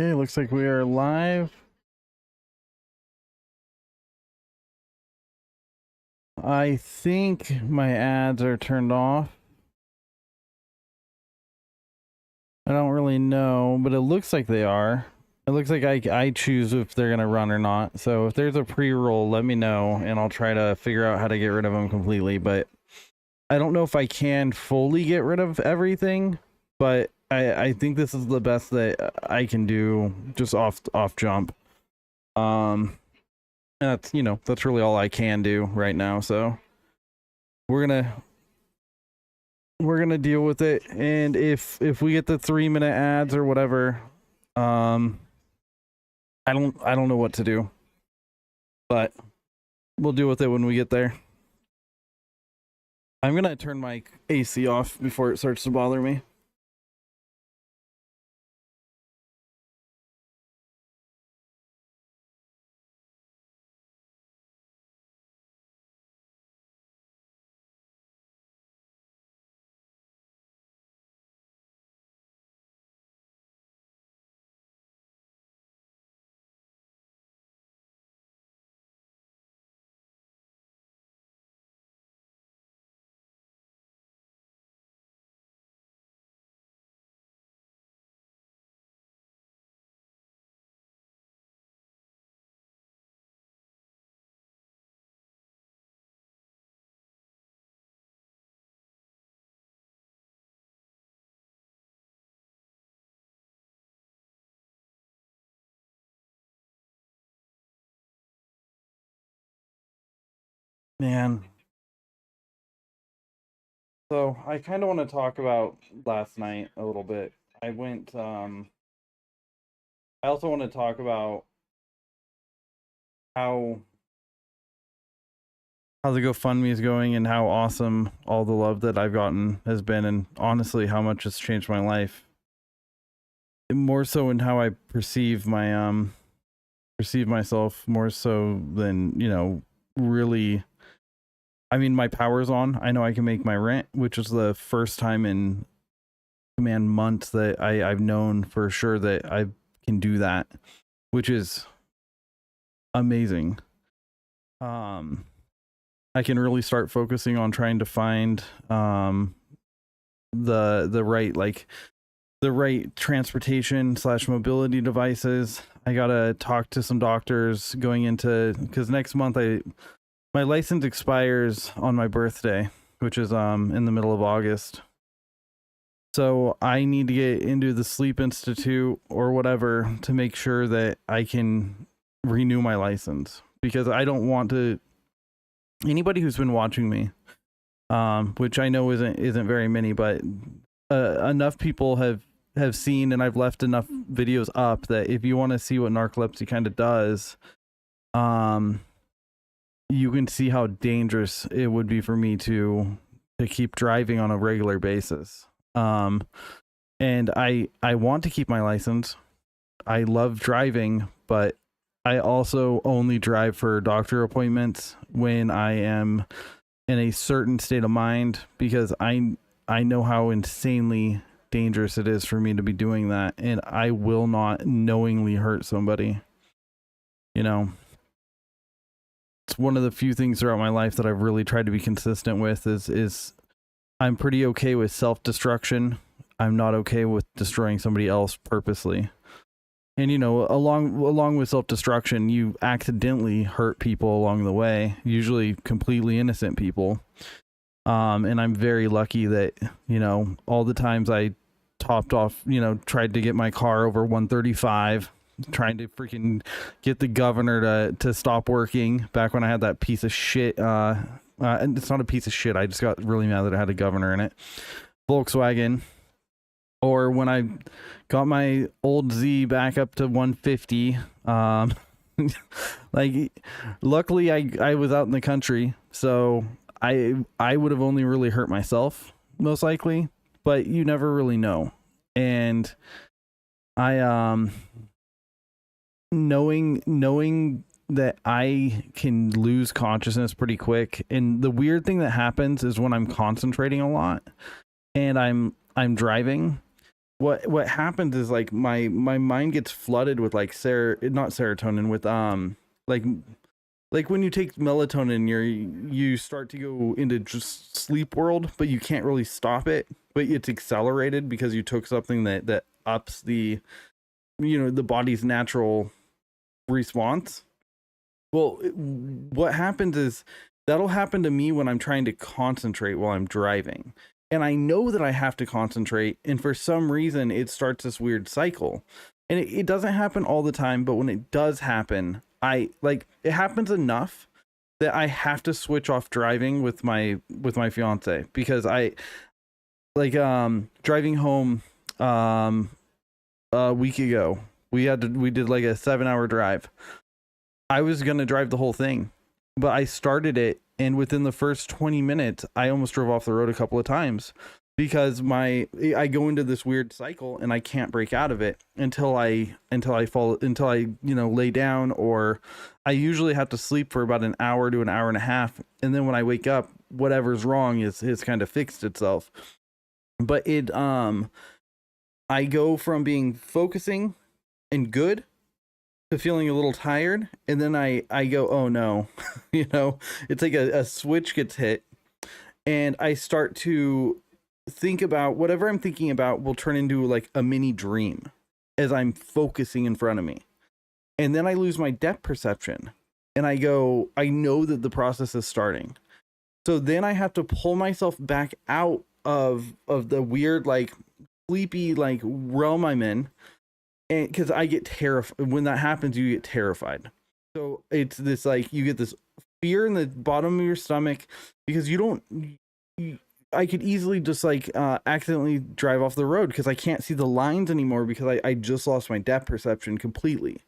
Okay, looks like we are live. I think my ads are turned off. I don't really know, but it looks like they are. It looks like I choose if they're going to run or not. So if there's a pre-roll, let me know, and I'll try to figure out how to get rid of them completely. But I don't know if I can fully get rid of everything, but I think this is the best that I can do just off jump. That's, you know, that's really all I can do right now. So we're gonna deal with it, and if we get the 3-minute ads or whatever, I don't know what to do, but we'll deal with it when we get there. I'm gonna turn my AC off before it starts to bother me. Man, so I kind of want to talk about last night a little bit. I went I also want to talk about how the GoFundMe is going and how awesome all the love that I've gotten has been, and honestly how much it's changed my life. More so in how I perceive myself, more so than, you know, really. I mean, my power's on. I know I can make my rent, which is the first time in months that I've known for sure that I can do that, which is amazing. I can really start focusing on trying to find the right transportation / mobility devices. I gotta talk to some doctors going into, because next month my license expires on my birthday, which is in the middle of August. So I need to get into the Sleep Institute or whatever to make sure that I can renew my license, because I don't want to. Anybody who's been watching me, which I know isn't very many, but enough people have seen, and I've left enough videos up that if you want to see what narcolepsy kind of does, you can see how dangerous it would be for me to keep driving on a regular basis. And I want to keep my license. I love driving, but I also only drive for doctor appointments when I am in a certain state of mind, because I know how insanely dangerous it is for me to be doing that, and I will not knowingly hurt somebody. You know, it's one of the few things throughout my life that I've really tried to be consistent with is I'm pretty okay with self-destruction. I'm not okay with destroying somebody else purposely. And, you know, along with self-destruction, you accidentally hurt people along the way, usually completely innocent people. And I'm very lucky that, you know, all the times I topped off, you know, tried to get my car over 135, trying to freaking get the governor to stop working back when I had that piece of shit. And it's not a piece of shit. I just got really mad that it had a governor in it. Volkswagen. Or when I got my old Z back up to 150, like, luckily I was out in the country, so I would have only really hurt myself, most likely, but you never really know. And I knowing that I can lose consciousness pretty quick, and the weird thing that happens is when I'm concentrating a lot and I'm driving, what happens is like my mind gets flooded with like not serotonin, with like when you take melatonin, you start to go into just sleep world, but you can't really stop it, but it's accelerated because you took something that ups the, the body's natural response. Well, what happens is that'll happen to me when I'm trying to concentrate while I'm driving. And I know that I have to concentrate. And for some reason, it starts this weird cycle. And it doesn't happen all the time. But when it does happen, it happens enough that I have to switch off driving with my fiance, because I driving home a week ago. We did like a 7-hour drive. I was going to drive the whole thing, but I started it, and within the first 20 minutes, I almost drove off the road a couple of times, because I go into this weird cycle and I can't break out of it until I lay down, or I usually have to sleep for about an hour to an hour and a half. And then when I wake up, whatever's wrong is kind of fixed itself. But I go from being focusing and good to feeling a little tired, and then I go, oh no. It's like a switch gets hit, and I start to think about whatever I'm thinking about will turn into like a mini dream as I'm focusing in front of me. And then I lose my depth perception, and I know that the process is starting. So then I have to pull myself back out of the weird, like sleepy, like realm I'm in. And because I get terrified when that happens, you get terrified. So it's this, like, you get this fear in the bottom of your stomach, because I could easily just like accidentally drive off the road because I can't see the lines anymore, because I just lost my depth perception completely.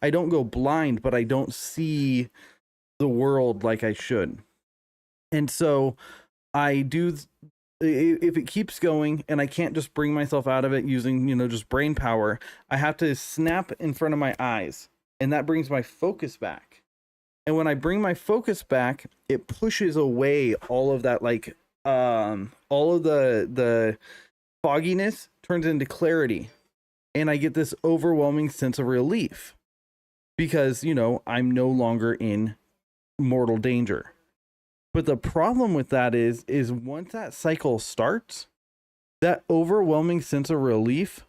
I don't go blind, but I don't see the world like I should. And so I do, if it keeps going and I can't just bring myself out of it using, just brain power, I have to snap in front of my eyes, and that brings my focus back. And when I bring my focus back, it pushes away all of that, like all of the fogginess turns into clarity, and I get this overwhelming sense of relief, because I'm no longer in mortal danger. But the problem with that is once that cycle starts, that overwhelming sense of relief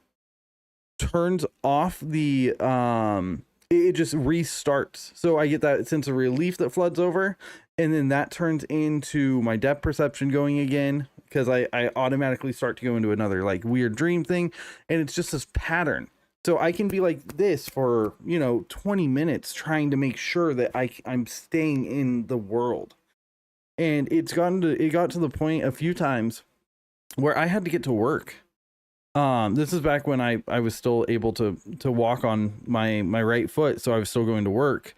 turns off it just restarts. So I get that sense of relief that floods over, and then that turns into my depth perception going again, because I automatically start to go into another like weird dream thing, and it's just this pattern. So I can be like this for 20 minutes trying to make sure that I'm staying in the world. And it got to the point a few times where I had to get to work. This is back when I was still able to walk on my right foot, so I was still going to work.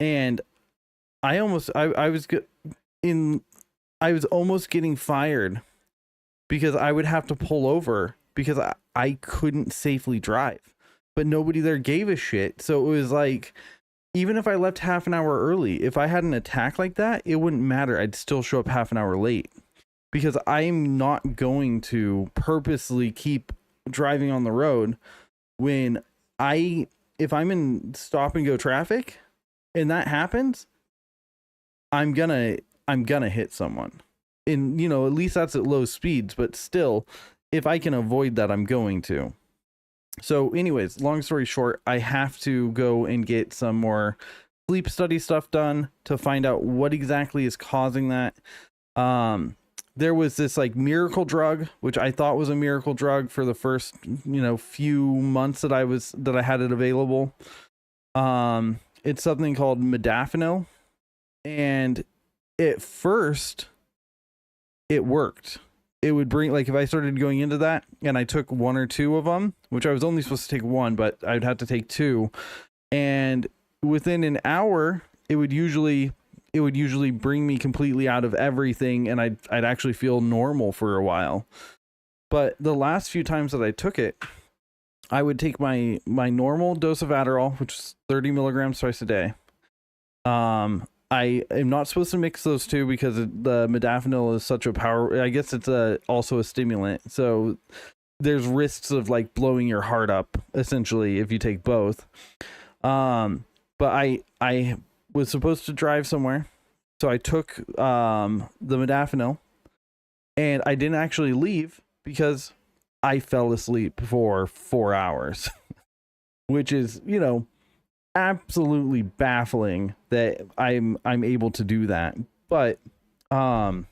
And I was almost getting fired, because I would have to pull over because I couldn't safely drive, but nobody there gave a shit. So it was like, even if I left half an hour early, if I had an attack like that, it wouldn't matter. I'd still show up half an hour late, because I'm not going to purposely keep driving on the road when if I'm in stop and go traffic and that happens, I'm gonna hit someone. And at least that's at low speeds, but still, if I can avoid that, I'm going to. So anyways, long story short, I have to go and get some more sleep study stuff done to find out what exactly is causing that. There was this like miracle drug, which I thought was a miracle drug for the first, few months that I had it available. It's something called modafinil, and at first it worked. It would bring, like, if I started going into that and I took one or two of them, which I was only supposed to take one, but I'd have to take two. And within an hour, it would usually bring me completely out of everything, and I'd actually feel normal for a while. But the last few times that I took it, I would take my normal dose of Adderall, which is 30 milligrams twice a day. I am not supposed to mix those two because the modafinil is such a power. I guess it's also a stimulant. So there's risks of like blowing your heart up essentially if you take both. But I was supposed to drive somewhere, so I took the modafinil, and I didn't actually leave because I fell asleep for 4 hours, which is, you know, absolutely baffling that I'm able to do that. But yeah,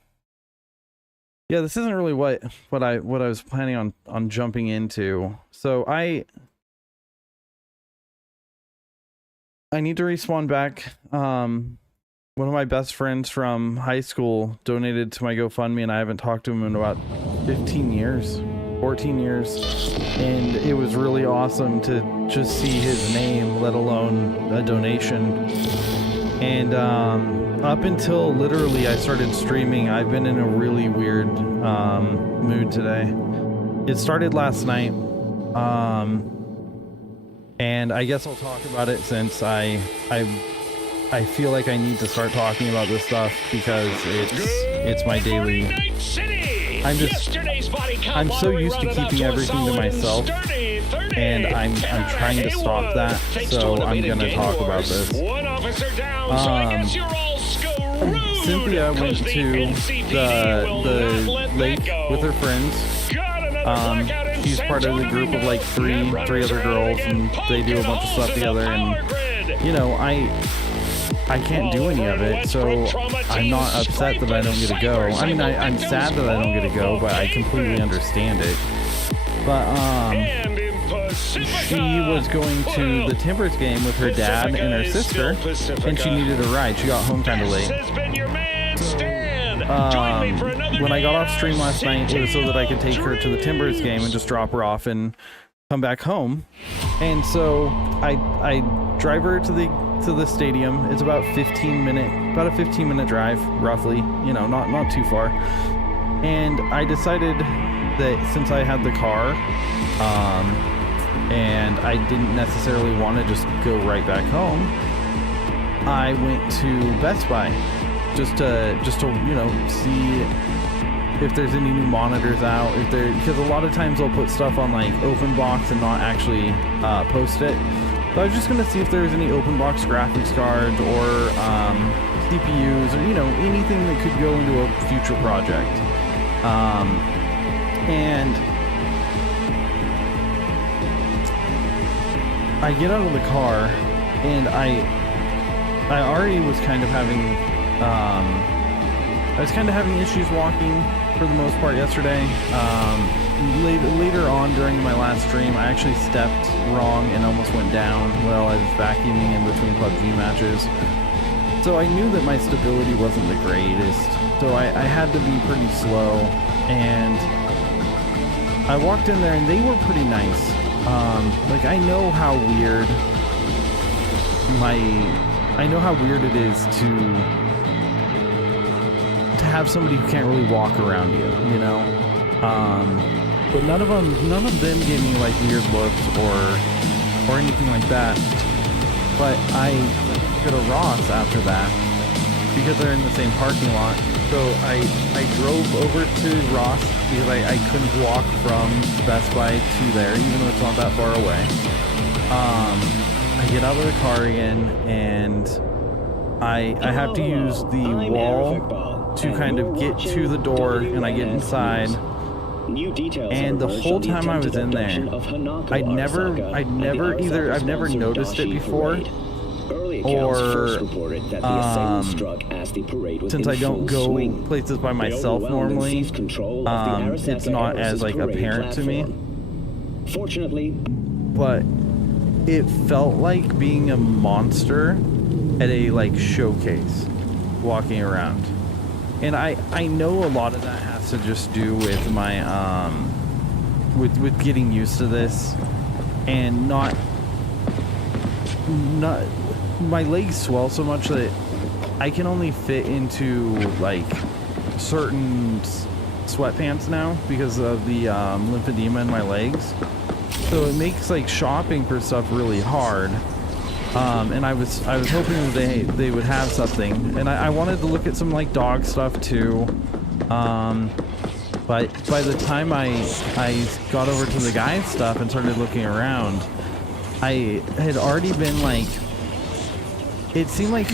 this isn't really what I was planning on jumping into. So I need to respawn back. One of my best friends from high school donated to my GoFundMe, and I haven't talked to him in about 14 years, and it was really awesome to just see his name, let alone a donation. And up until literally I started streaming, I've been in a really weird mood today. It started last night, and I guess I'll talk about it since I feel like I need to start talking about this stuff because it's my daily. I'm so used to keeping everything to myself, and I'm trying to stop that. So I'm gonna talk about this. Cynthia went to the lake with her friends. She's part of the group of like three other girls, and they do a bunch of stuff together. And you know, I can't do any of it, so I'm not upset that I don't get to go. I mean, I'm sad that I don't get to go, but I completely understand it. But she was going to the Timbers game with her dad and her sister, and she needed a ride. She got home kind of late. When I got off stream last night, it was so that I could take her to the Timbers game and just drop her off and come back home. And so I drive her to the stadium. It's about a 15-minute drive, roughly. You know, not too far. And I decided that since I had the car, and I didn't necessarily want to just go right back home, I went to Best Buy just to you know, see if there's any new monitors out, because a lot of times they'll put stuff on like open box and not actually post it. So I was just gonna see if there's any open box graphics cards or CPUs, or you know, anything that could go into a future project. And I get out of the car, and I already was kind of having issues walking for the most part yesterday. Later on during my last stream, I actually stepped wrong and almost went down while I was vacuuming in between PUBG matches. So I knew that my stability wasn't the greatest, so I had to be pretty slow. And I walked in there, and they were pretty nice. Like, I know how weird it is to have somebody who can't really walk around you, you know. But none of them gave me like weird looks or anything like that. But I go to Ross after that because they're in the same parking lot. So I drove over to Ross because I couldn't walk from Best Buy to there, even though it's not that far away. I get out of the car again, and I have to use the wall to kind of get to the door, and I get inside. And the whole time I was in there, I've never noticed it before, or since I don't go places by myself normally, it's not as like apparent to me. But it felt like being a monster at a like showcase walking around. And I know a lot of that has to just do with my with getting used to this, and not my legs swell so much that I can only fit into like certain sweatpants now because of the lymphedema in my legs. So it makes like shopping for stuff really hard. And I was hoping that they would have something, and I wanted to look at some like dog stuff too. But by the time I got over to the guy's stuff and started looking around, I had already been like, it seemed like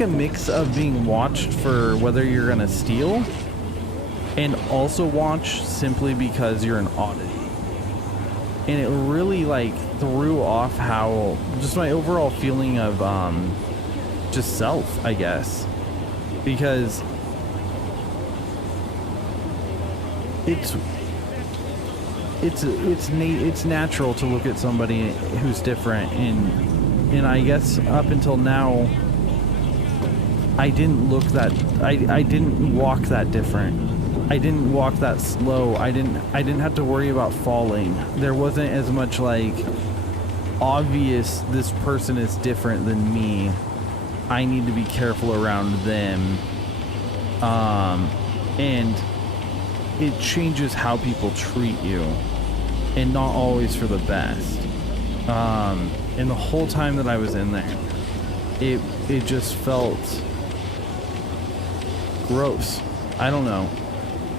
a mix of being watched for whether you're gonna steal and also watch simply because you're an oddity. And it really like threw off how just my overall feeling of just self, I guess, because it's natural to look at somebody who's different, and I guess up until now I didn't look that I didn't walk that different. I didn't walk that slow. I didn't have to worry about falling. There wasn't as much like obvious this person is different than me. I need to be careful around them. And it changes how people treat you, and not always for the best. And the whole time that I was in there, it just felt gross. I don't know.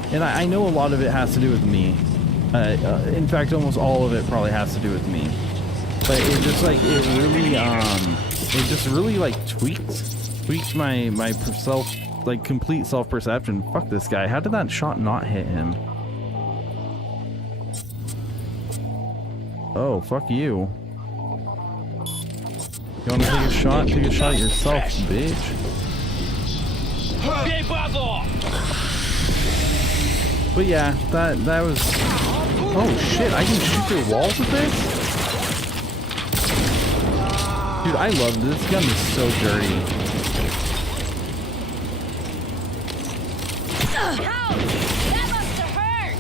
And I know a lot of it has to do with me. In fact, almost all of it probably has to do with me. But it just like, it just really like tweaked my self, like complete self-perception. Fuck this guy. How did that shot not hit him? Oh, fuck you. You wanna take a shot? Take a shot at yourself, bitch. But yeah, that was... Oh shit, I can shoot through walls with this? Dude, I love this. This gun is so dirty. That must have hurt!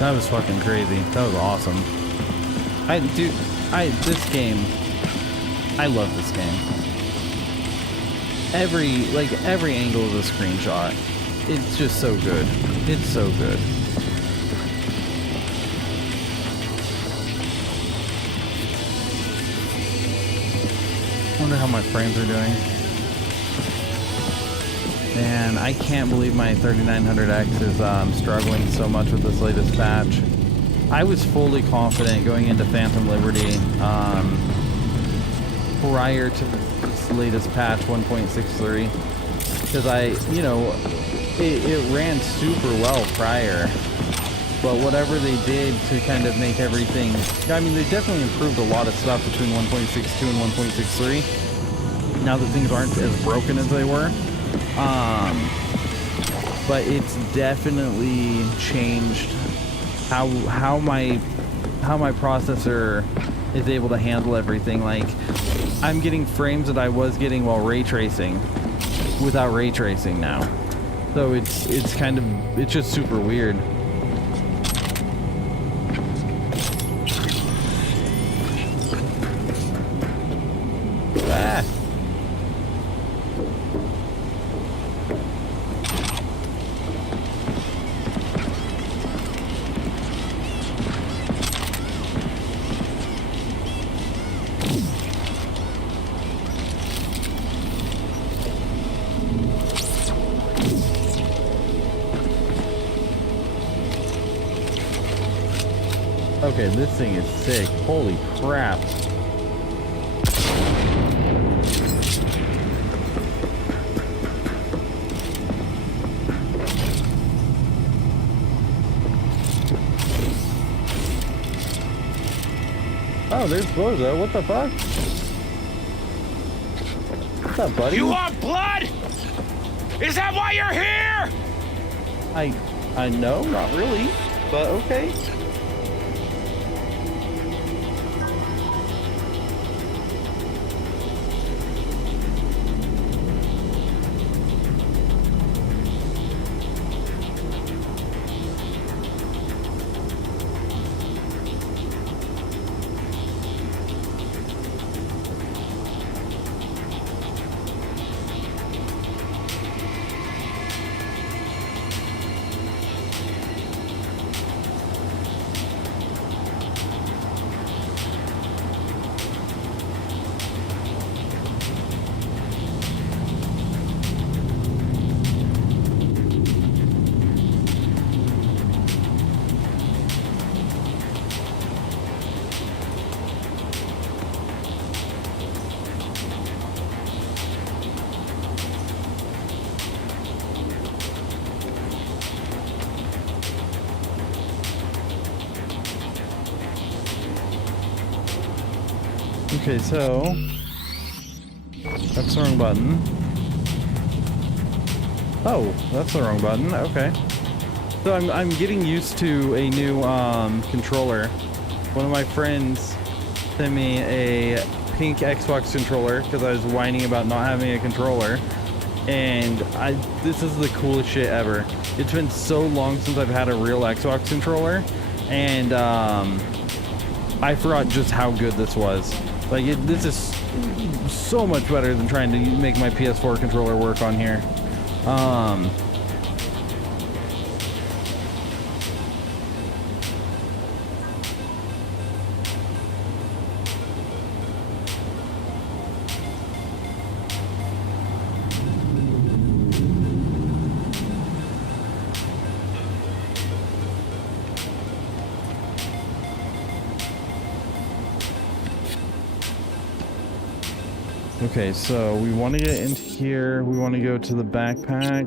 That was fucking crazy. That was awesome. This game, I love this game. Every angle of the screenshot, it's just so good. It's so good. Wonder how my frames are doing. Man, I can't believe my 3900X is struggling so much with this latest patch. I was fully confident going into Phantom Liberty prior to this latest patch 1.63, because it ran super well prior, but whatever they did to kind of make everything, I mean, they definitely improved a lot of stuff between 1.62 and 1.63 now that things aren't as broken as they were. But it's definitely changed how my processor is able to handle everything. Like, I'm getting frames that I was getting while ray tracing without ray tracing now. So it's just super weird. Ah. Okay, this thing is sick. Holy crap. Oh, there's Bozo. What the fuck? What's up, buddy? You want blood? Is that why you're here? I know, not really, but okay. Okay, so that's the wrong button. Oh, that's the wrong button. Okay. So I'm getting used to a new controller. One of my friends sent me a pink Xbox controller because I was whining about not having a controller. And this is the coolest shit ever. It's been so long since I've had a real Xbox controller, and I forgot just how good this was. Like, this is so much better than trying to make my PS4 controller work on here. Okay, so we want to get into here. We want to go to the backpack.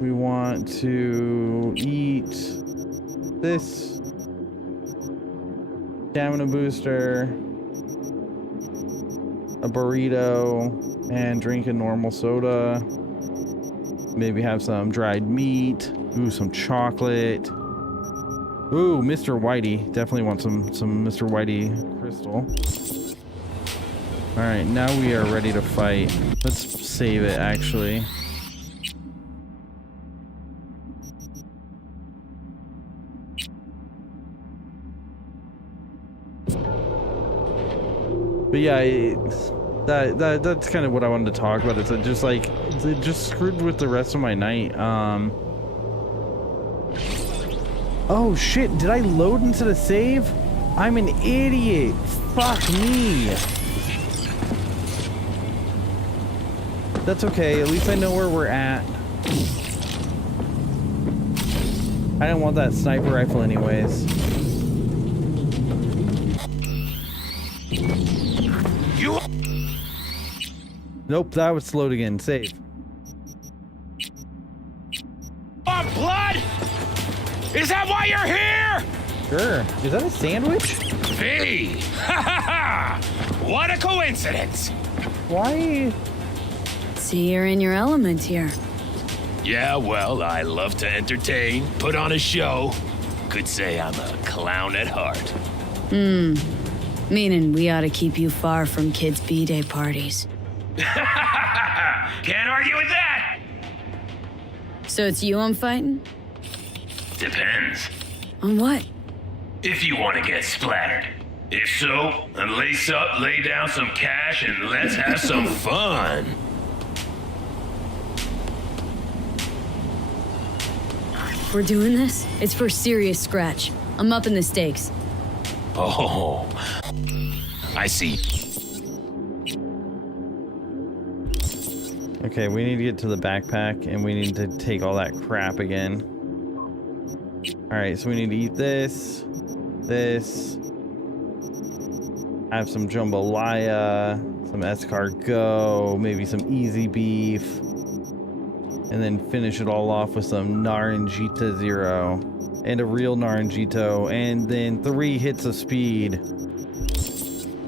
We want to eat this stamina booster, a burrito, and drink a normal soda. Maybe have some dried meat. Ooh, some chocolate. Ooh, Mr. Whitey. Definitely want some Mr. Whitey crystal. All right, now we are ready to fight. Let's save it, actually. But yeah, that's kind of what I wanted to talk about. It's just like, it just screwed with the rest of my night. Oh shit, did I load into the save? I'm an idiot. Fuck me. That's okay, at least I know where we're at. I didn't want that sniper rifle anyways. You Nope, that was slowed again. Save. want blood? Is that why you're here? Sure. Is that a sandwich? Hey! Ha ha ha! What a coincidence! Why? See, you're in your element here. Yeah, well, I love to entertain, put on a show. Could say I'm a clown at heart. Meaning we ought to keep you far from kids' B-Day parties. Can't argue with that! So it's you I'm fighting? Depends. On what? If you want to get splattered. If so, then lace up, lay down some cash, and let's have some fun. If we're doing this, it's for serious scratch. I'm upping the stakes. Oh, I see. Okay, we need to get to the backpack and we need to take all that crap again. Alright, so we need to eat this, have some jambalaya, some escargot, maybe some easy beef, and then finish it all off with some Naranjita Zero. and a real Naranjito, and then 3 hits of speed.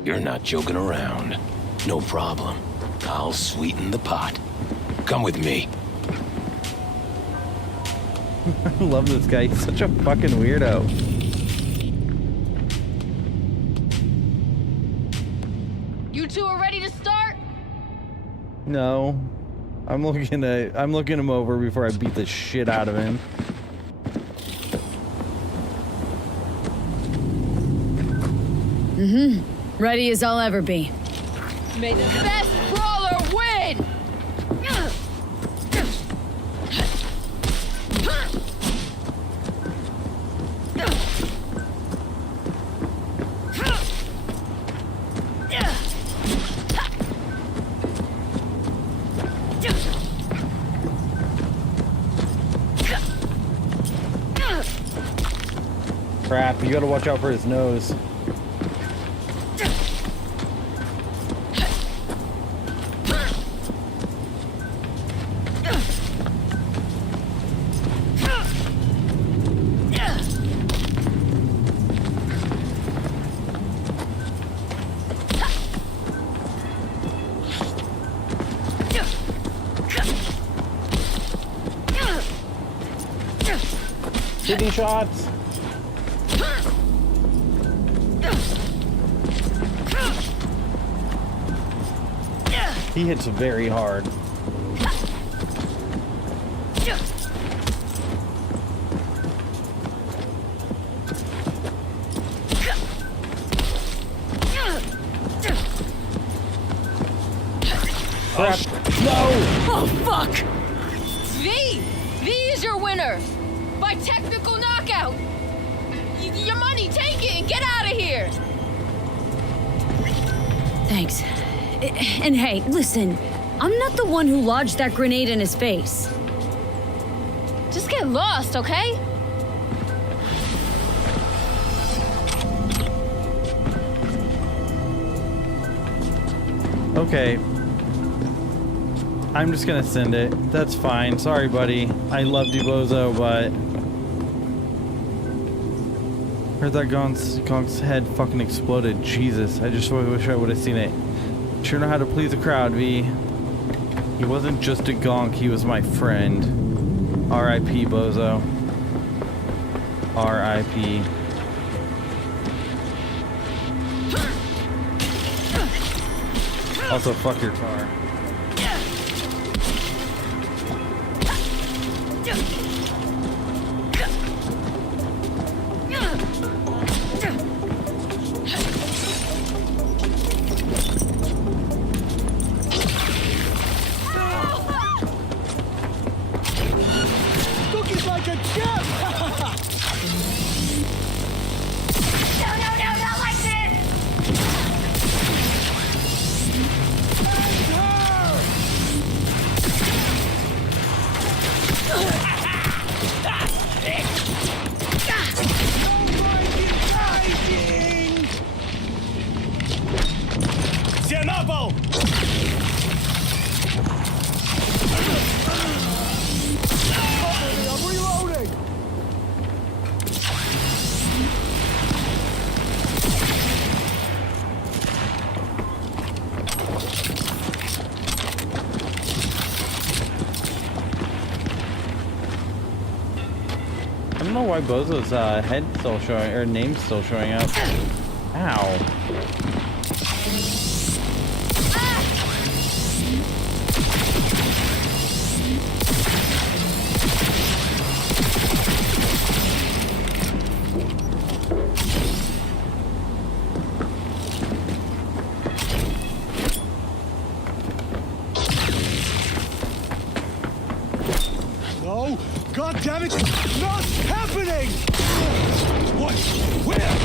You're not joking around. No problem. I'll sweeten the pot. Come with me. I love this guy. He's such a fucking weirdo. You two are ready to start? No. I'm looking him over before I beat the shit out of him. Ready as I'll ever be. May the best brawler win! Crap, you gotta watch out for his nose. Kidney shots. He hits very hard. Crap. No! Oh, fuck! V! V is your winner! By technical knockout! Your money, take it and get out of here! Thanks. And hey, listen, I'm not the one who lodged that grenade in his face. Just get lost, okay? Okay. I'm just gonna send it. That's fine. Sorry, buddy. I loved you, Bozo, but... Heard that gonk's head fucking exploded. Jesus, I just wish I would have seen it. Sure know how to please a crowd, V. He wasn't just a gonk, he was my friend. R.I.P. Bozo. R.I.P. Also, fuck your car. Cookie's like a chef! No, not like this! Zenobo! I'm reloading! I don't know why Bozo's head still showing, or name's still showing up. Ow. No! God damn it! Not happening! What? Where?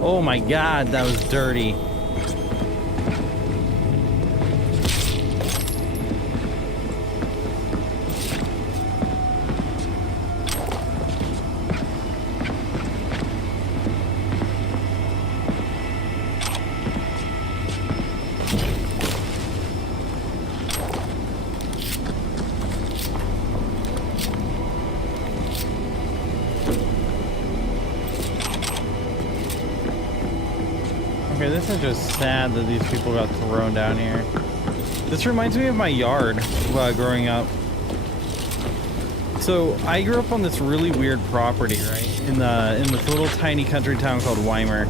Oh my god, that was dirty. Okay, this is just sad that these people got thrown down here. This reminds me of my yard growing up. So I grew up on this really weird property, right? In this little tiny country town called Weimar.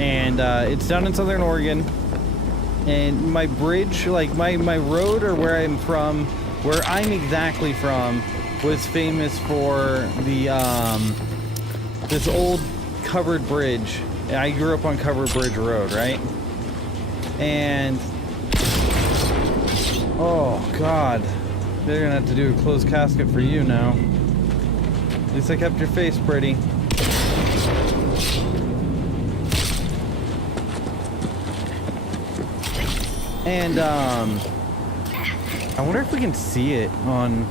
And it's down in southern Oregon. And my bridge, like my road, or where I'm exactly from, was famous for the this old covered bridge. I grew up on Covered Bridge Road, right? And oh god, they're gonna have to do a closed casket for you now. At least I kept your face pretty. And I wonder if we can see it on.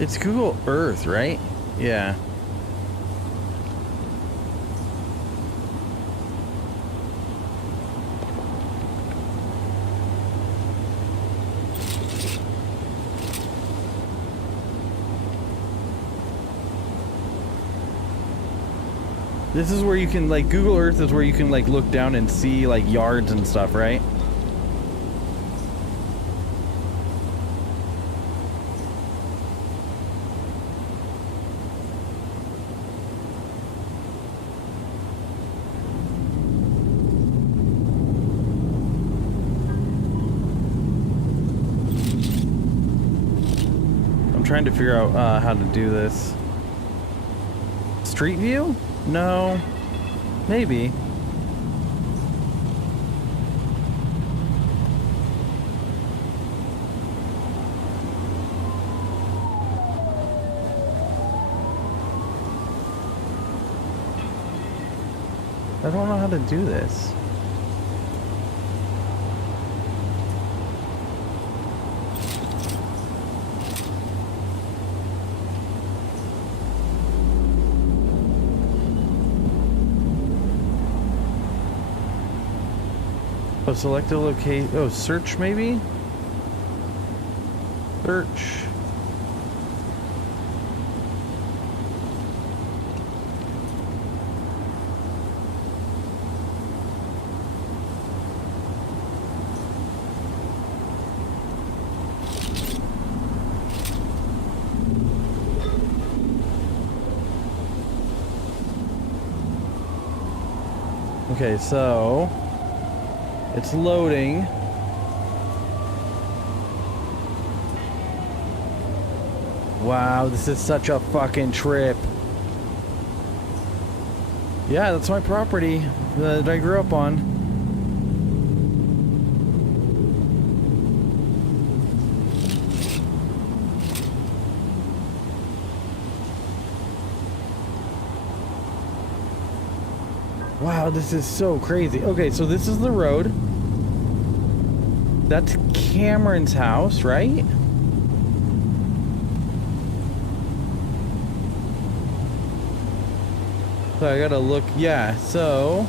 It's Google Earth, right? Yeah. This is where you can, like, Google Earth is where you can, like, look down and see, like, yards and stuff, right? I'm trying to figure out how to do this. Street view? No. Maybe. I don't know how to do this. Oh, select a location. Oh, search maybe? Search. Okay, so it's loading. Wow, this is such a fucking trip. Yeah, that's my property that I grew up on. Wow, this is so crazy. Okay, so this is the road. That's Cameron's house, right? So I gotta look. Yeah, so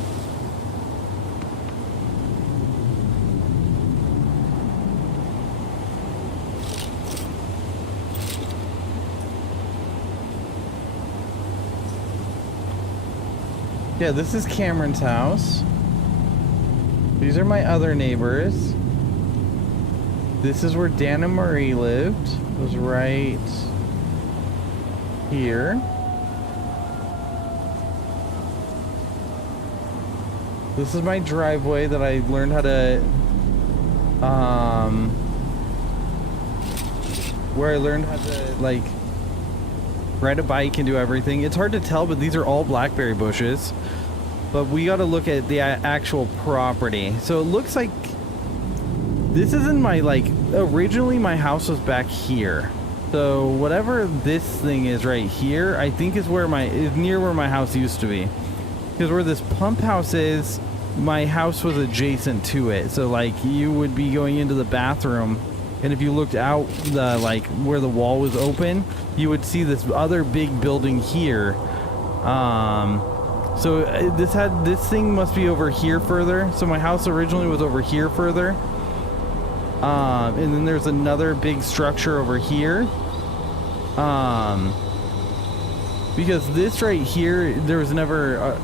yeah, this is Cameron's house. These are my other neighbors. This is where Dan and Marie lived. It was right here. This is my driveway that I learned how to, where I learned how to, like, ride a bike and do everything. It's hard to tell, but these are all blackberry bushes. But we got to look at the actual property. So it looks like this isn't my, like, originally my house was back here. So whatever this thing is right here, I think is near where my house used to be. Because where this pump house is, my house was adjacent to it. So, like, you would be going into the bathroom, and if you looked out the, like, where the wall was open, you would see this other big building here. So this thing must be over here further. So my house originally was over here further. And then there's another big structure over here. Because this right here, there was never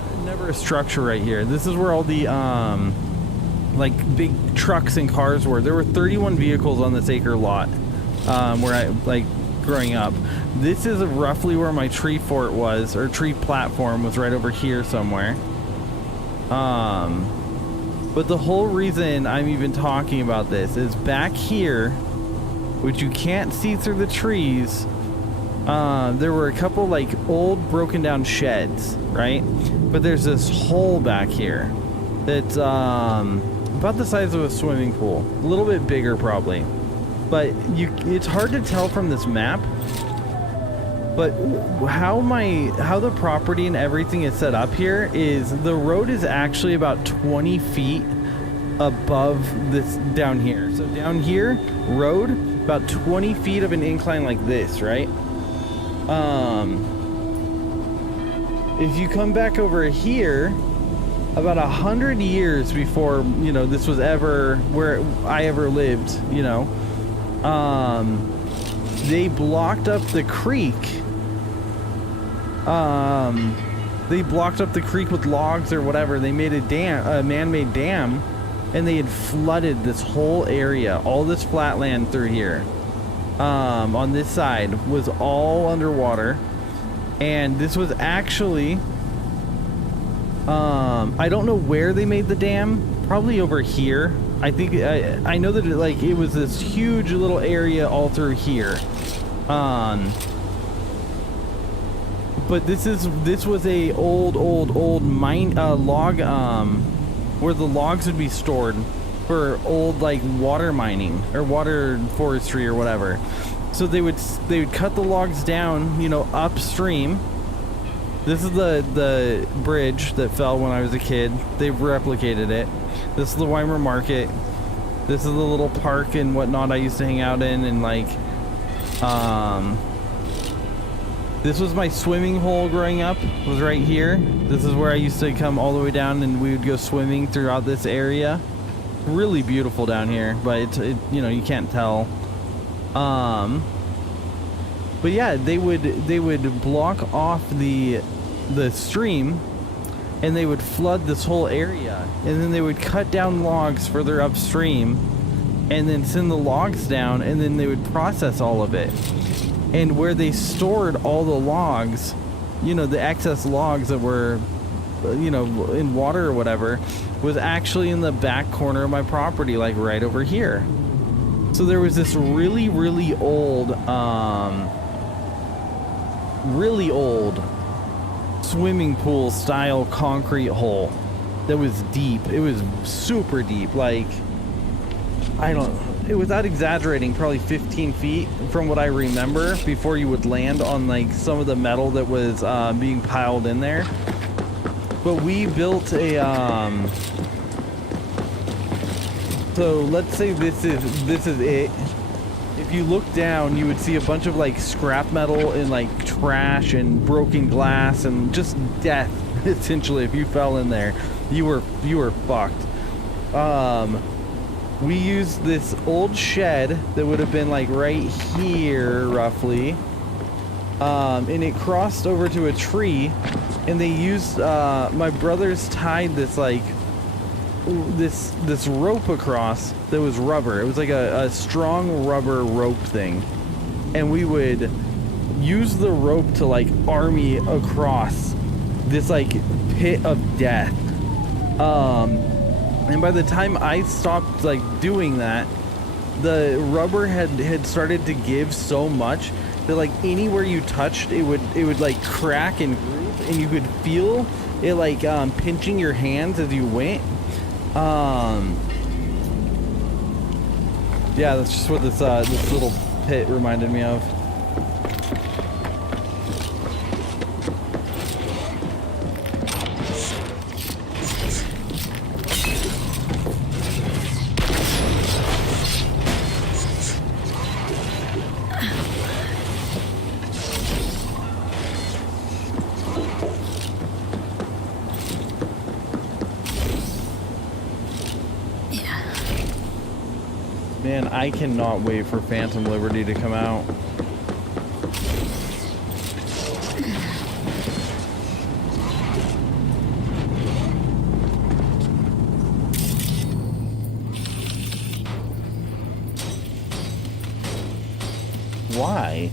a structure right here. This is where all the like big trucks and cars were. There were 31 vehicles on this acre lot where I like growing up. This is roughly where my tree fort was, or tree platform was, right over here somewhere. But the whole reason I'm even talking about this is back here, which you can't see through the trees. There were a couple like old broken down sheds, right? But there's this hole back here that's about the size of a swimming pool, a little bit bigger probably, but it's hard to tell from this map. But how the property and everything is set up here is the road is actually about 20 feet above this down here. So down here, road, about 20 feet of an incline like this, right? If you come back over here, about 100 years before, you know, this was ever where I ever lived, you know, they blocked up the creek. They blocked up the creek with logs or whatever. They made a dam, a man-made dam, and they had flooded this whole area. All this flat land through here, on this side, was all underwater. And this was actually, I don't know where they made the dam. Probably over here. I think I know that it was this huge little area all through here. But this was a old mine log where the logs would be stored for old like water mining or water forestry or whatever. So they would cut the logs down, you know, upstream. This is the bridge that fell when I was a kid. They've replicated it. This is the Weimar Market. This is the little park and whatnot I used to hang out in, and like this was my swimming hole growing up, was right here. This is where I used to come all the way down and we would go swimming throughout this area. Really beautiful down here, but it you know, you can't tell. But yeah, they would block off the stream, and they would flood this whole area, and then they would cut down logs further upstream and then send the logs down, and then they would process all of it. And where they stored all the logs, you know, the excess logs that were, you know, in water or whatever, was actually in the back corner of my property, like right over here. So there was this really old swimming pool style concrete hole that was deep. It was super deep, like, without exaggerating, probably 15 feet from what I remember, before you would land on like some of the metal that was being piled in there. But we built a so let's say this is it. If you look down, you would see a bunch of like scrap metal and like trash and broken glass and just death. Essentially, if you fell in there, you were fucked. We used this old shed that would have been like right here roughly, and it crossed over to a tree, and they used my brothers tied this like this rope across that was rubber. It was like a strong rubber rope thing, and we would use the rope to like army across this like pit of death. And by the time I stopped like doing that, the rubber had started to give so much that like anywhere you touched, it would like crack and groove, and you could feel it like pinching your hands as you went. Yeah, that's just what this little pit reminded me of. Man, I cannot wait for Phantom Liberty to come out. Why?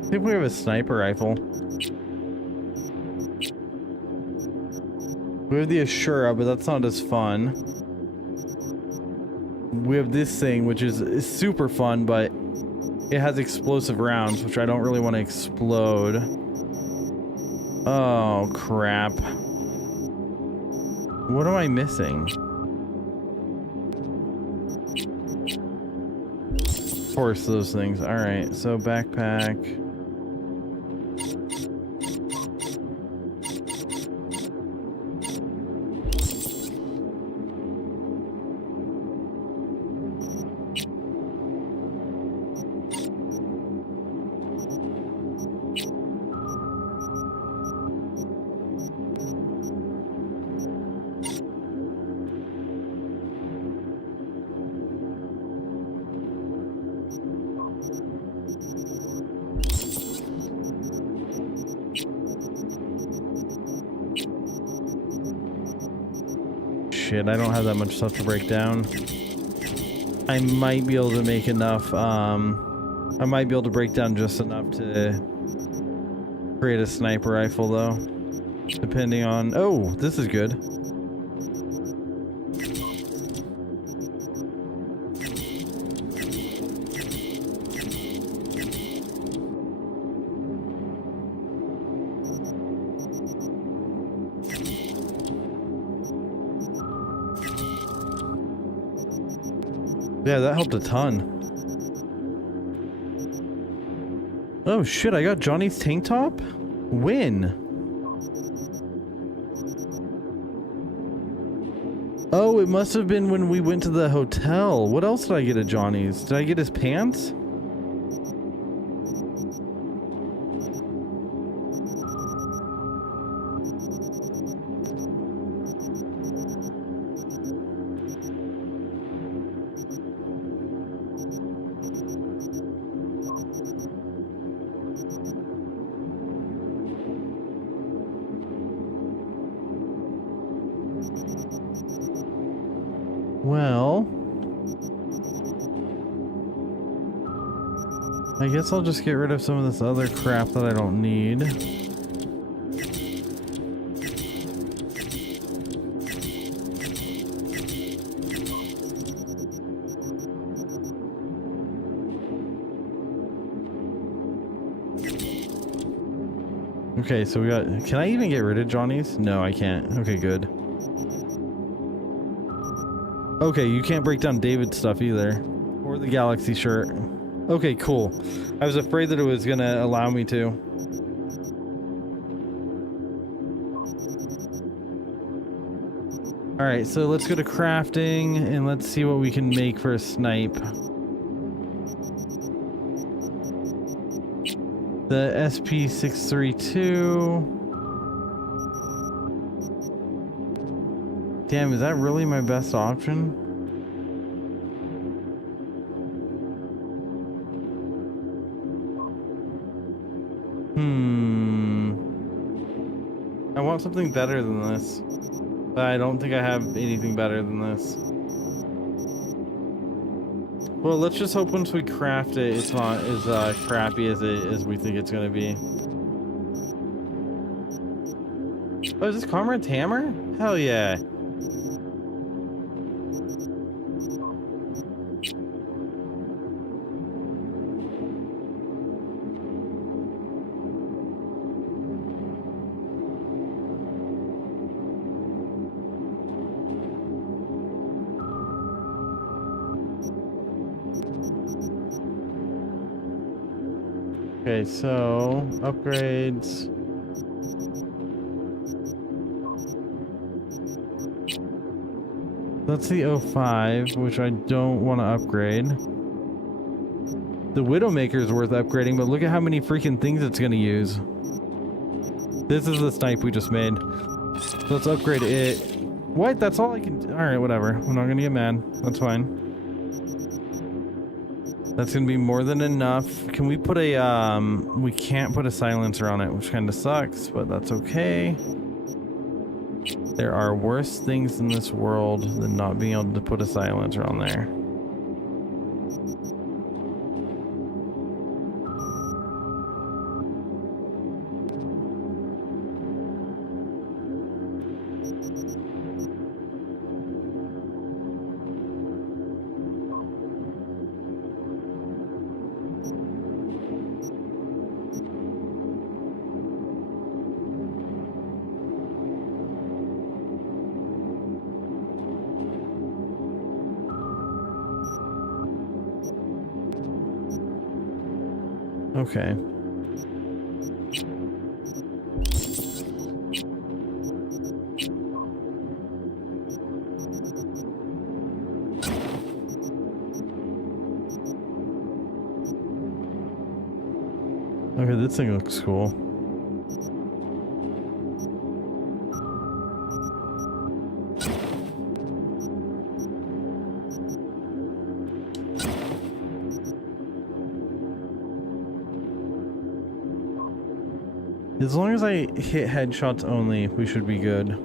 I think we have a sniper rifle. We have the Ashura, but that's not as fun. We have this thing, which is super fun, but it has explosive rounds, which I don't really want to explode. Oh, crap. What am I missing? Of course, those things. All right, so backpack. Shit, I don't have that much stuff to break down. I might be able to make enough, I might be able to break down just enough to create a sniper rifle, though. Depending on... Oh, this is good. Yeah, that helped a ton. Oh shit, I got Johnny's tank top? When? Oh, it must have been when we went to the hotel. What else did I get at Johnny's? Did I get his pants? Well, I guess I'll just get rid of some of this other crap that I don't need. Okay, so we got... Can I even get rid of Johnny's? No, I can't. Okay, good. Okay, you can't break down David's stuff either. Or the Galaxy shirt. Okay, cool. I was afraid that it was gonna allow me to. Alright, so let's go to crafting and let's see what we can make for a snipe. The SP632. Damn, is that really my best option? I want something better than this. But I don't think I have anything better than this. Well, let's just hope once we craft it, it's not as crappy as we think it's gonna be. Oh, is this Comrade's hammer? Hell yeah. Okay, so upgrades. That's the 05, which I don't want to upgrade. The Widowmaker is worth upgrading, but look at how many freaking things it's going to use. This is the snipe we just made. So let's upgrade it. What? That's all I can... Alright, whatever. I'm not going to get mad. That's fine. That's going to be more than enough. Can we put a... We can't put a silencer on it, which kind of sucks, but that's okay. There are worse things in this world than not being able to put a silencer on there. Okay. Okay, this thing looks cool. As long as I hit headshots only, we should be good.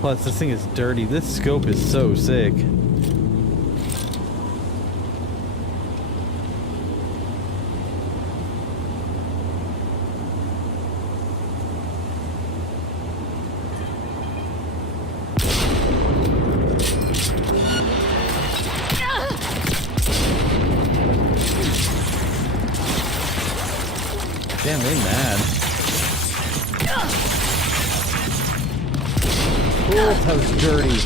Plus, this thing is dirty. This scope is so sick. Damn, they mad. Oh, that was dirty.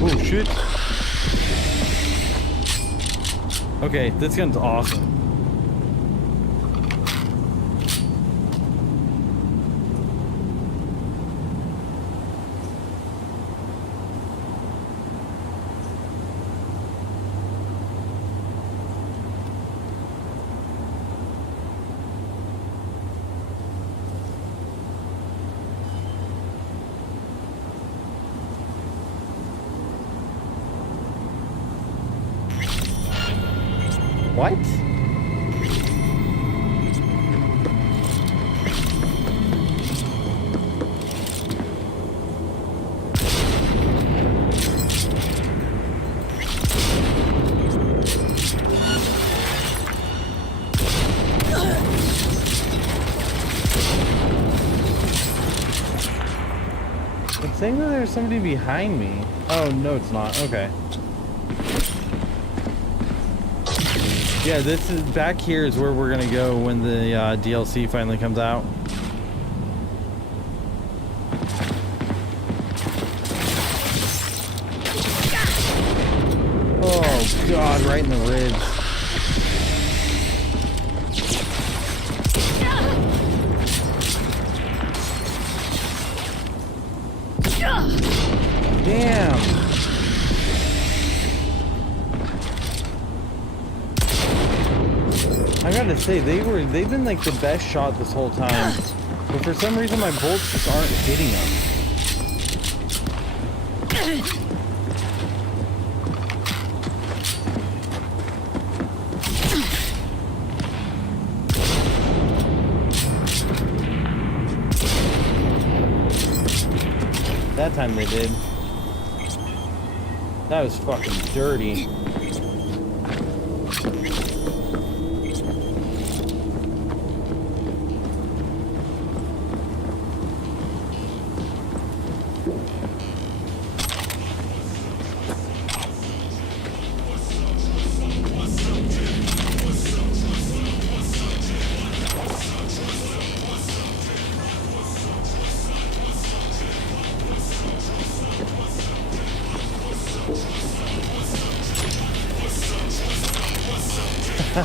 Oh, shit. Okay, this gun's awesome. What? It's saying that there's somebody behind me. Oh, no, it's not. Okay. Yeah, this is back here is where we're gonna go when the DLC finally comes out. Oh God, right in the ribs. Damn. I gotta say, they've been like the best shot this whole time, but for some reason my bolts just aren't hitting them. That time they did. That was fucking dirty. Oh,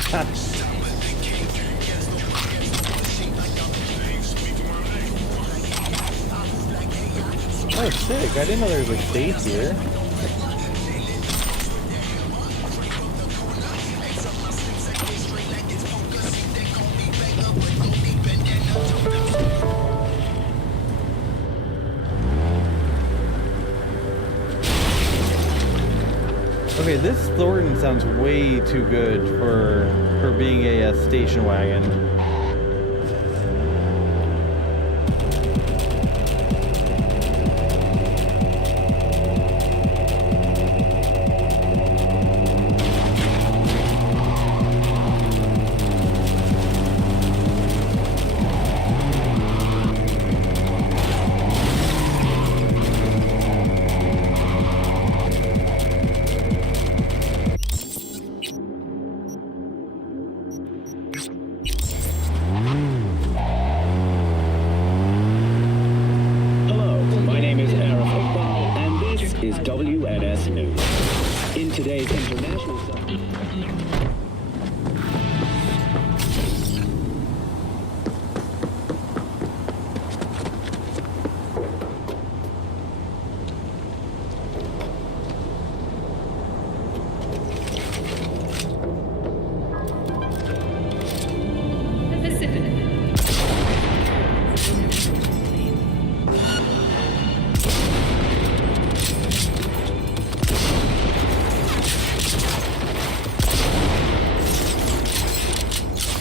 sick. I didn't know there was a stage here. Okay, this Thornton sounds way too good for being a station wagon. Today's international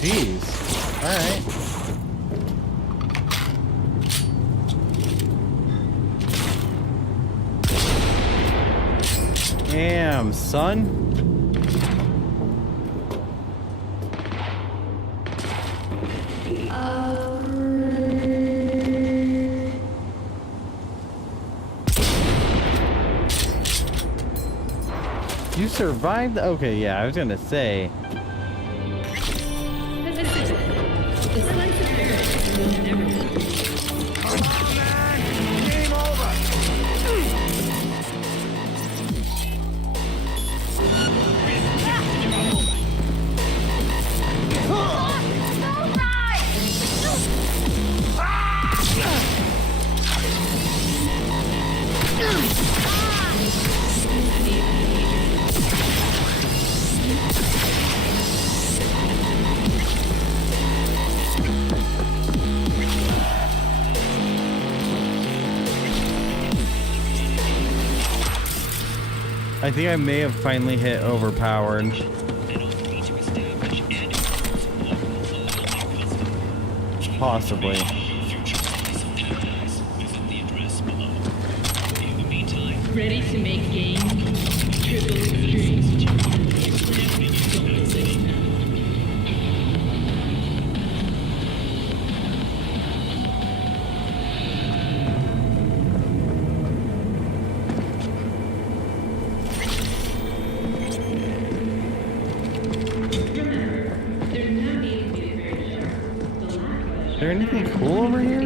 Jeez. Alright. Damn, son. You survived? Okay, yeah, I was gonna say. I think I may have finally hit overpowered. Possibly. Ready to make game? Triple experience. Is there anything cool over here?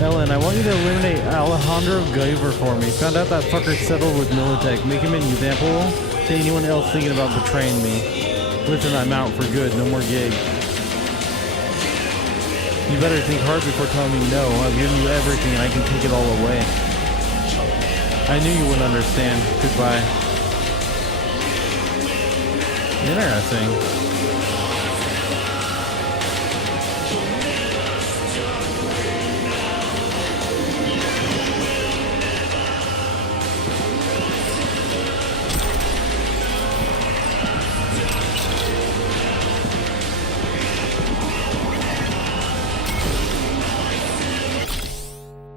Ellen, I want you to eliminate Alejandro Gaver for me. Found out that fucker settled with Militech. Make him an example to anyone else thinking about betraying me. Listen, I'm out for good. No more gigs. You better think hard before telling me no. I've given you everything and I can take it all away. I knew you wouldn't understand. Goodbye. Interesting.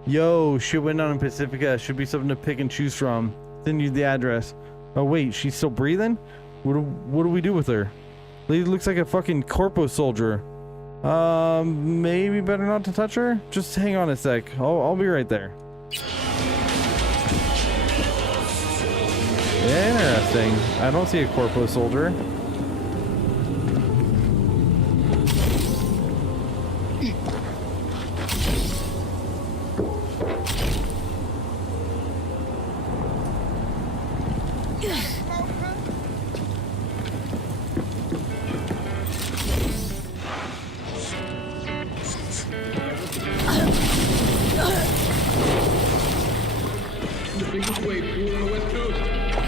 Yo, shit went down in Pacifica. Should be something to pick and choose from. Send you the address. Oh wait, she's still breathing? What do we do with her? Lady looks like a fucking corpo soldier. Maybe better not to touch her? Just hang on a sec. I'll be right there. Interesting. I don't see a corpo soldier. The biggest wave pool on the West Coast.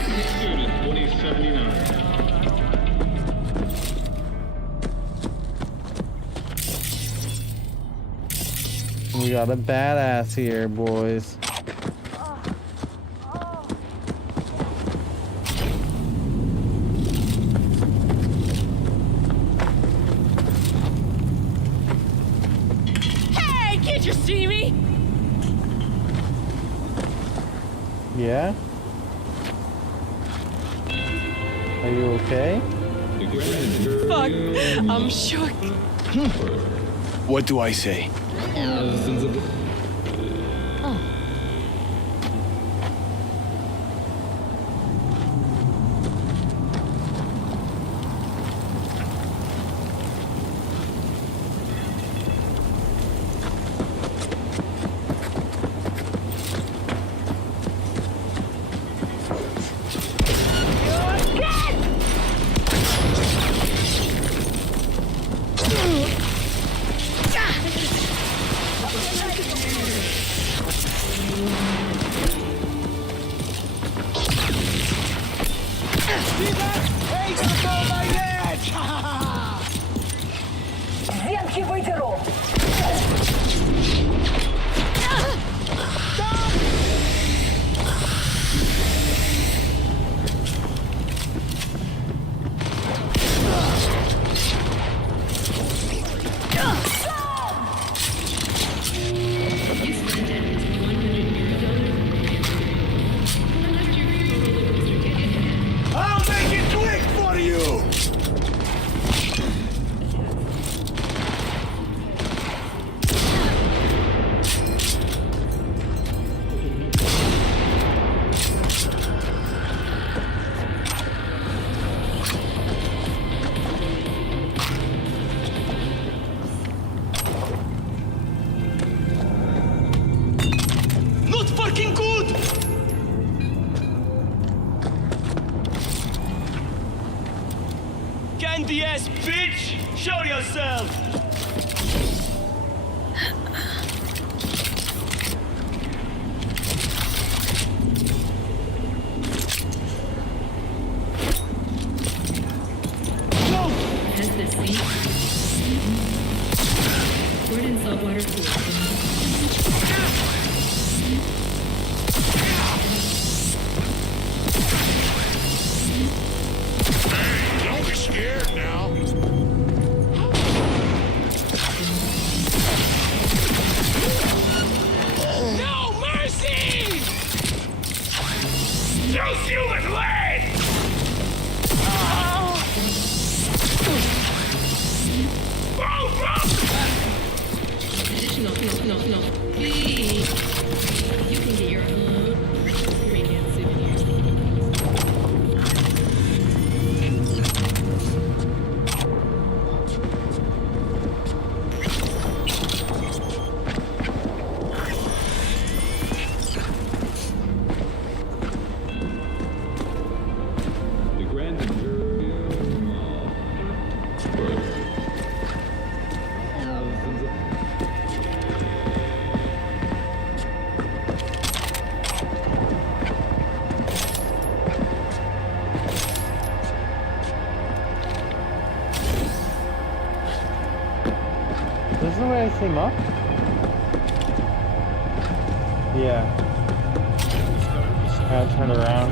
Next soon in 2079. We got a badass here, boys. Hey, can't you see me? Yeah? Are you okay? Fuck, I'm shook. What do I say? I'll make it quick for you! Not fucking good! Candy ass bitch! Show yourself! Has this seen? Poured in saltwater pool. Don't be scared now. No mercy! Use human leg! Additional, no. Please. You can get your own freaking souvenirs. This is the way I came up? Yeah. I'll turn around.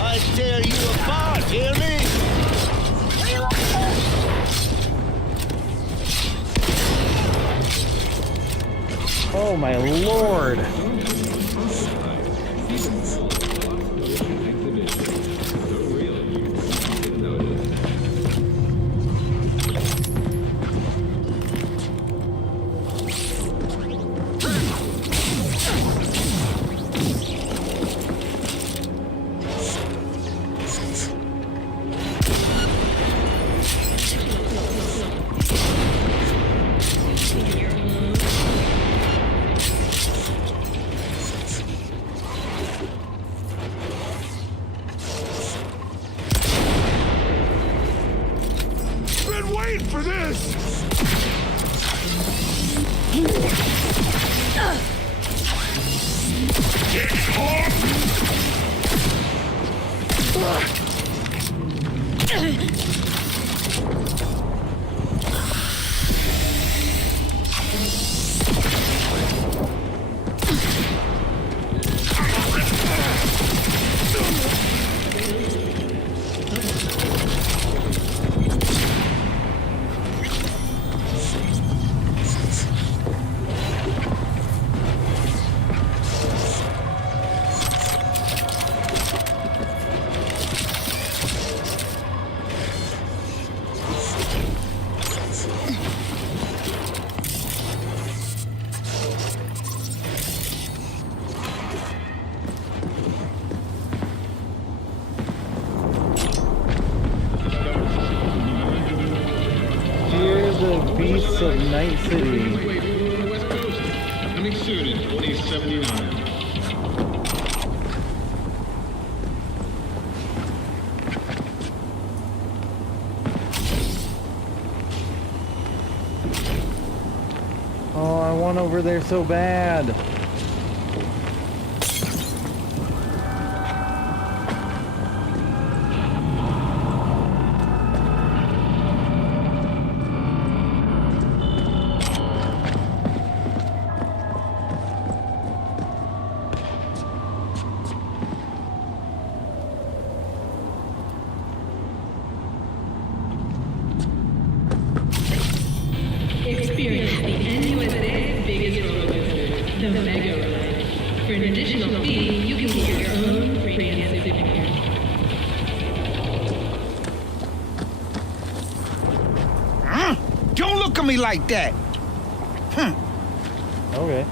I tear you apart, hear me? Oh my lord! Been waiting for this! Get caught! Beasts of Night City. West Coast. Coming soon in 2079. Oh, I want over there so bad. Experience the NUSA's biggest roller coaster, the Mega Ride. For an additional fee, you can get your own premium souvenir. Don't look at me like that! Okay.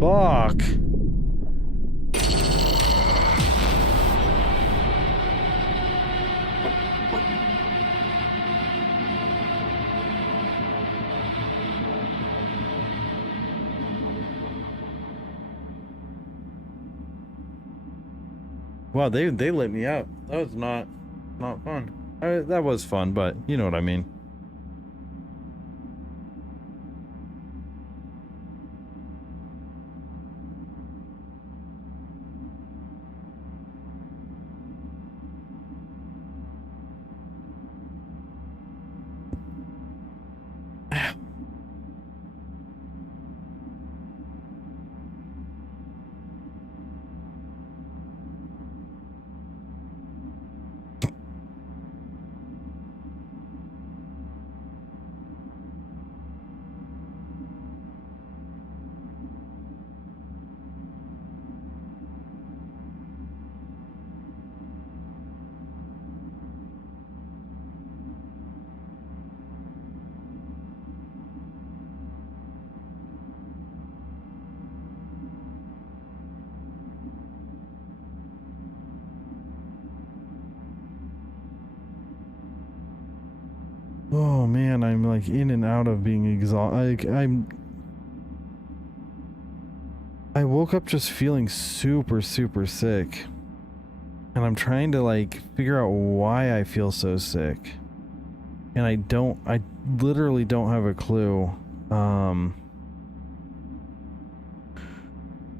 Fuck. Wow, they lit me up. That was not not fun. That was fun, but you know what I mean. Oh man, I'm like in and out of being exhausted. I woke up just feeling super sick. And I'm trying to like figure out why I feel so sick. And I literally don't have a clue.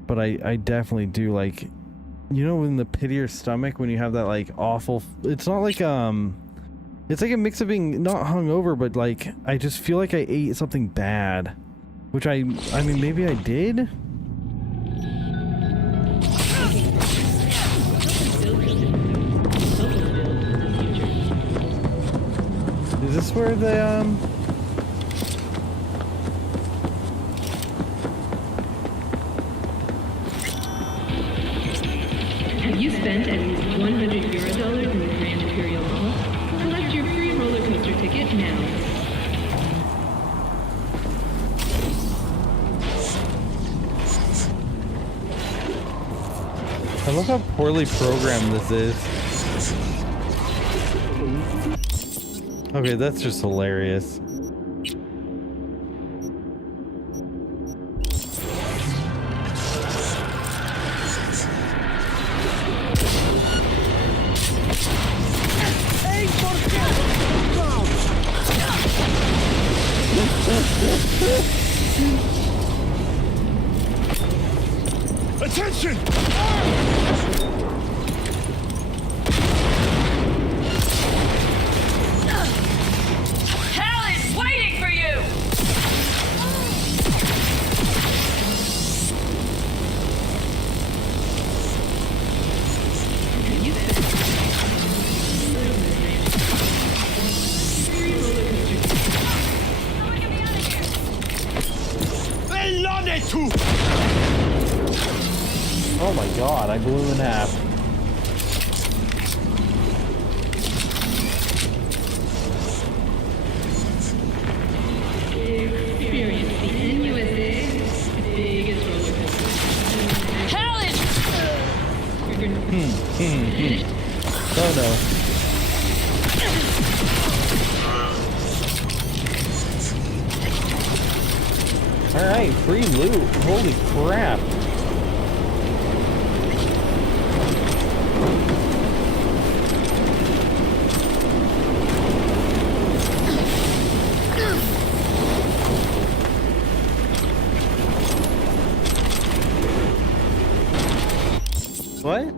But I definitely do, like, you know, in the pit of your stomach when you have that like awful, it's not like it's like a mix of being not hungover, but like I just feel like I ate something bad, which I mean maybe I did. Is this where the Have you spent at least $100 in the Grand Imperial Mall? Collect your free roller coaster ticket now. I love how poorly programmed this is. Okay, that's just hilarious. Attention! Hell is waiting for you! Oh my god, I blew him in half. Experience the NUSA's biggest roller coaster. Hell is... Oh no. Alright, free loot. Holy crap. What?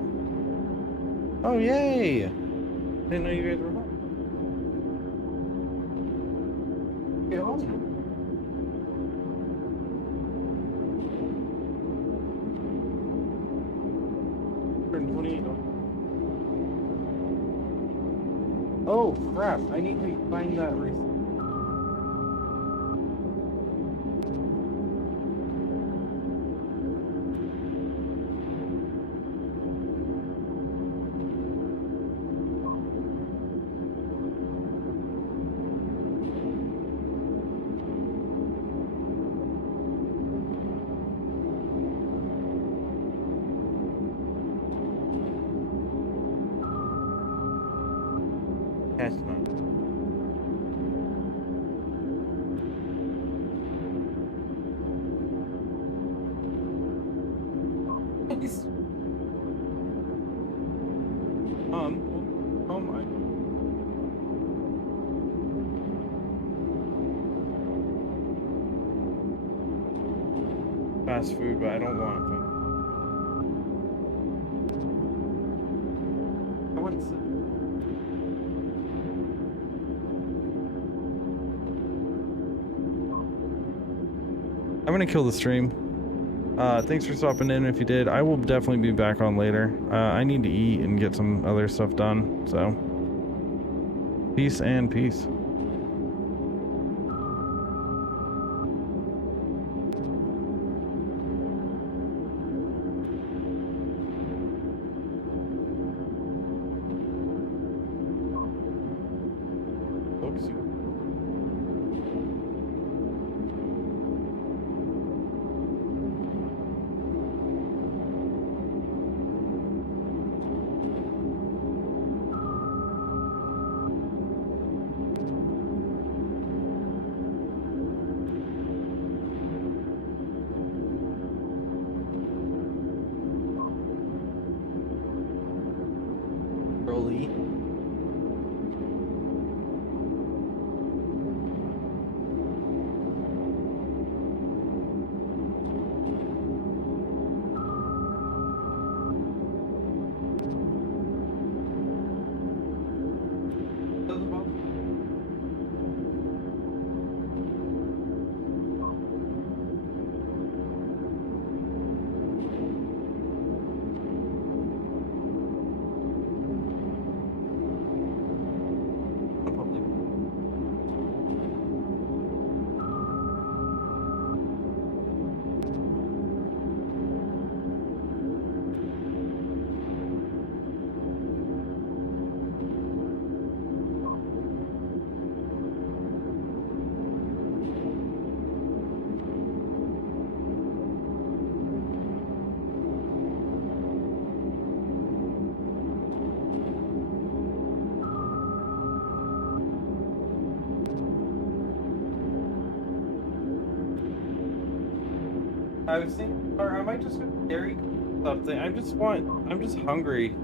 Oh, yay! Didn't know you guys were home. Get home. 128. Oh, crap. I need to find that receipt. That's not. Oh my. fast food, but I don't want food. I want to. I'm gonna kill the stream. Thanks for stopping in. If you did, I will definitely be back on later. I need to eat and get some other stuff done. So, peace and peace. Folks. Rolly. I was thinking, or I might just go carry something. I'm just hungry.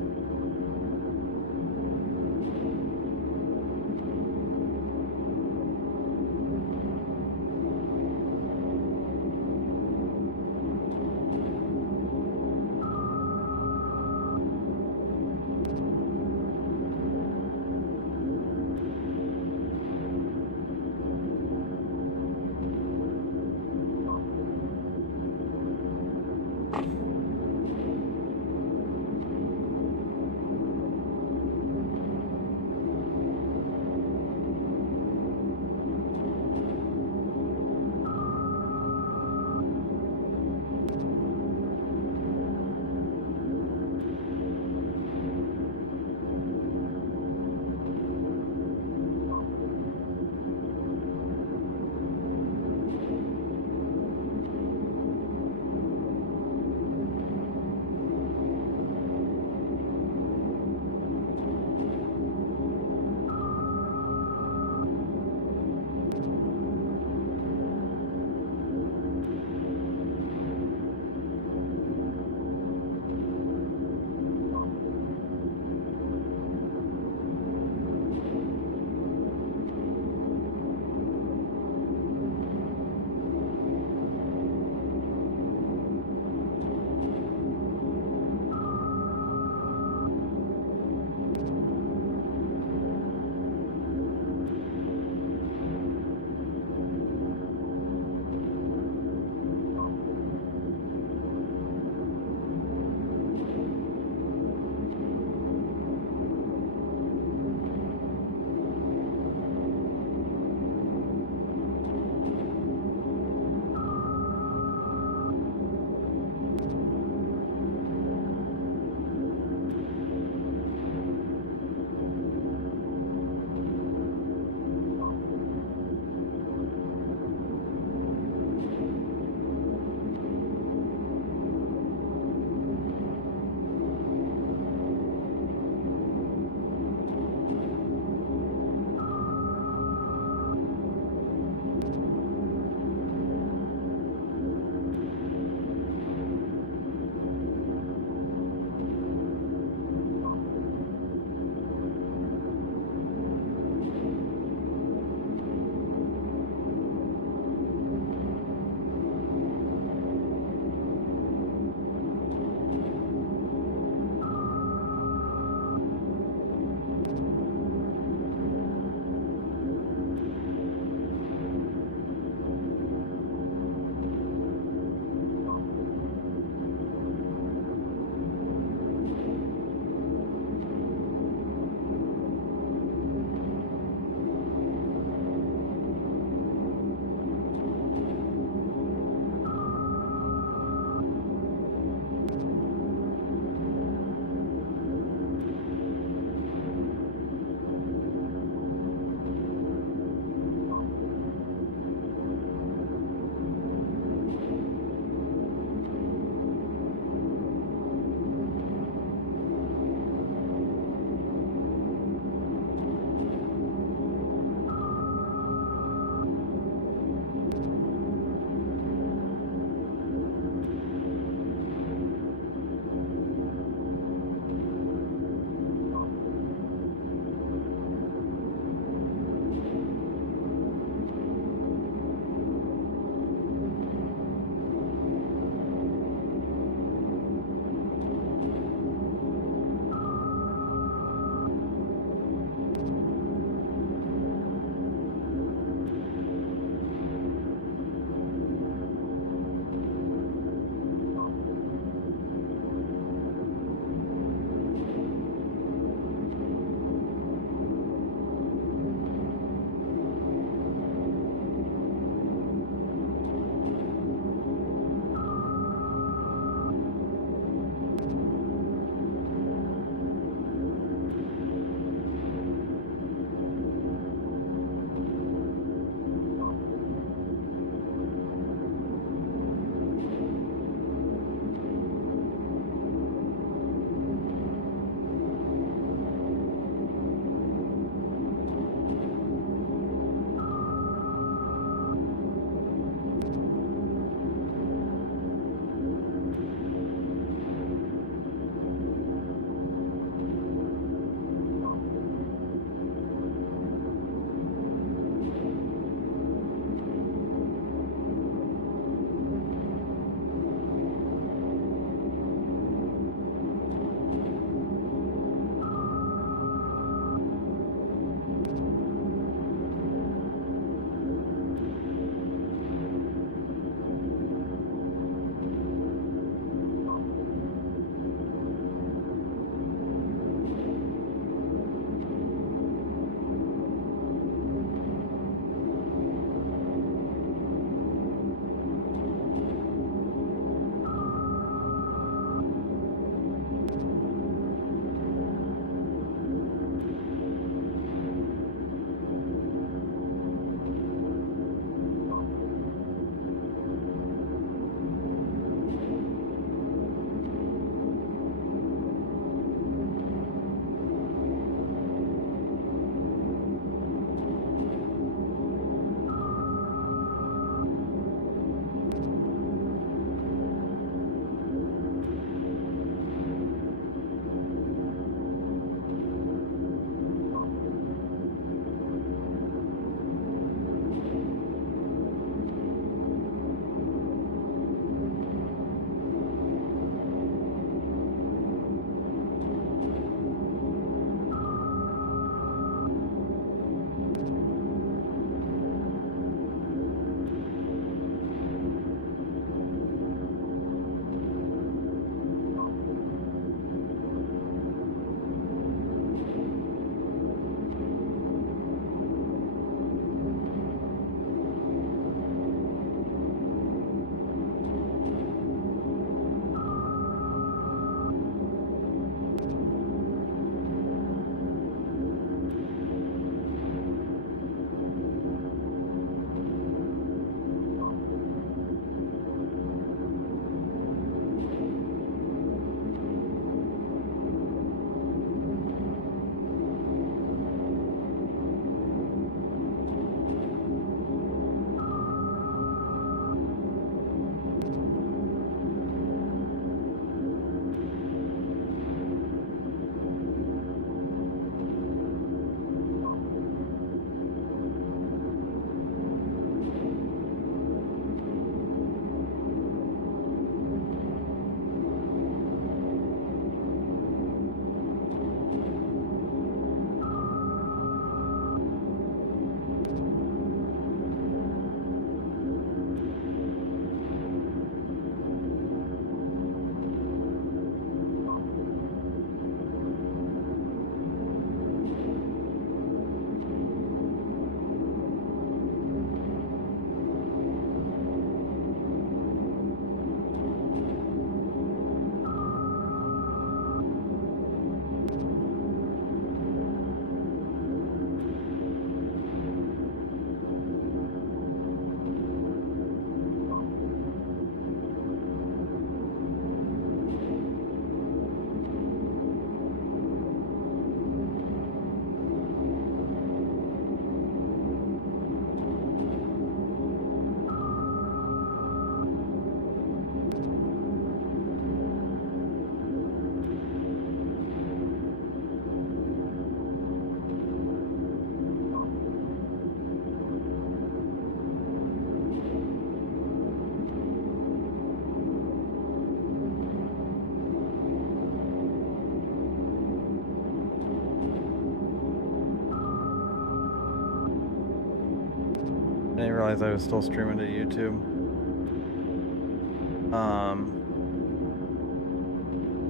didn't realize I was still streaming to YouTube.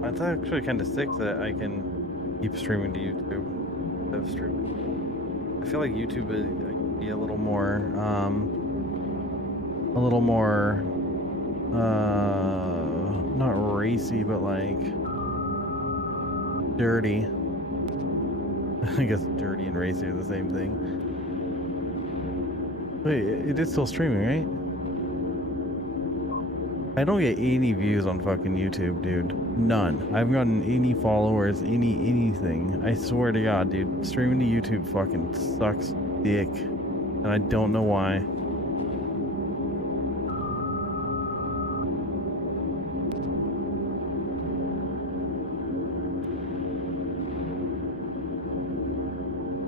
It's actually kind of sick that I can keep streaming to YouTube. I feel like YouTube would be a little more, not racy, but like dirty. I guess dirty and racy are the same thing. Wait, it is still streaming, right? I don't get any views on fucking YouTube, dude. None. I haven't gotten any followers, anything. I swear to God, dude. Streaming to YouTube fucking sucks dick. And I don't know why.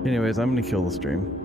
Anyways, I'm gonna kill the stream.